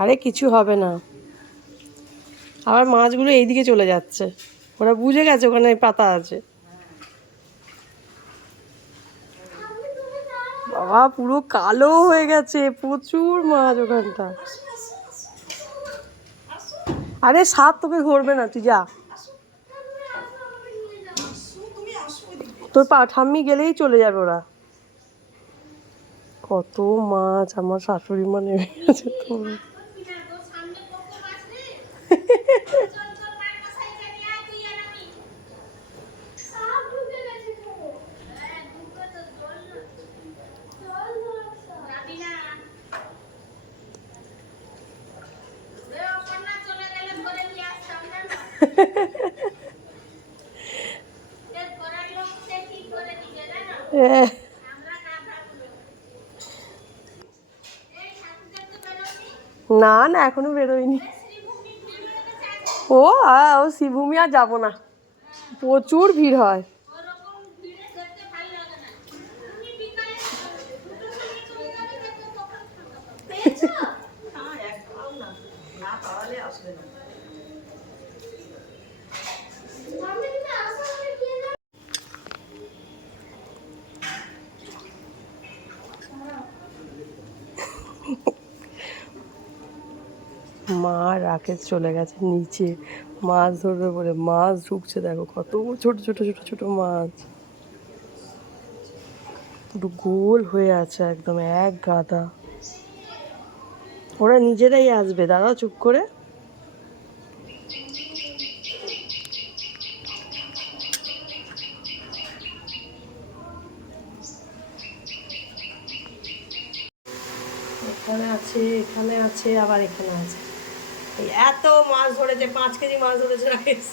আরে কিছু হবে না, আবার মাছগুলো এইদিকে চলে যাচ্ছে, ওরা বুঝে গেছে ওখানে পাতা আছে। বাবা পুরো কালো হয়ে গেছে, প্রচুর মাছ ওখানটা। আরে সাপ তোকে ধরবে না, তুই যা। তোর ঠাম্মি গেলেই চলে যাবে ওরা। কত মাছ, আমার শাশুড়ি মা নেমে গেছে তো। না না এখনো বেরোয়নি। ও ও শ্রীভূমি আর যাবো না, প্রচুর ভিড় হয়। মা রাকেশ চলে গেছে নিচে মাছ ধরবে বলে, মাছ ঢুকছে দেখো, কত ছোট ছোট ছোট ছোট মাছ, পুরো গোল হয়ে আছে একদম এক গাদা। ওরা নিজেরাই আসবে, দাঁড়াও চুপ করে। এখানে আছে, এখানে আছে, আবার এখানে আছে। এই এত মাছ ধরেছে, 5 কেজি মাছ ধরেছে রাকেশ।